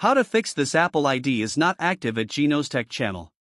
How to fix this Apple ID is not active at Gino's Tech channel.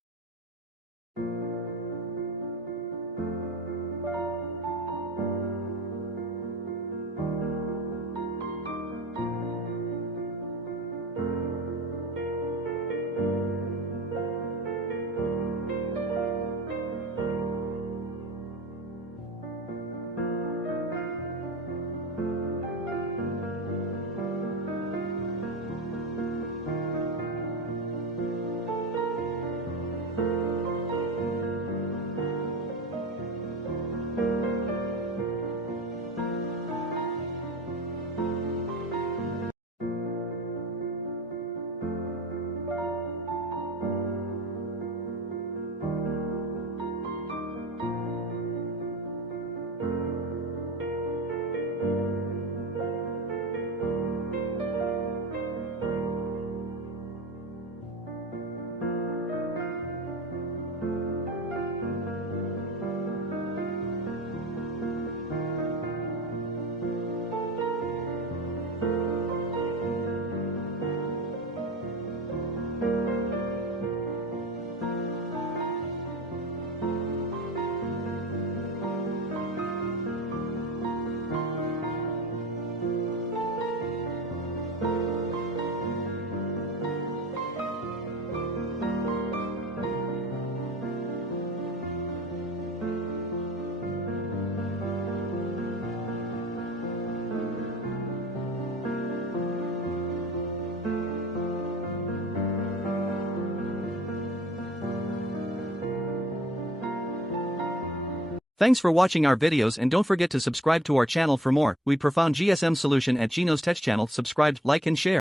Thanks for watching our videos and don't forget to subscribe to our channel for more. We profound GSM solution at Gino's Tech channel. Subscribe, like and share.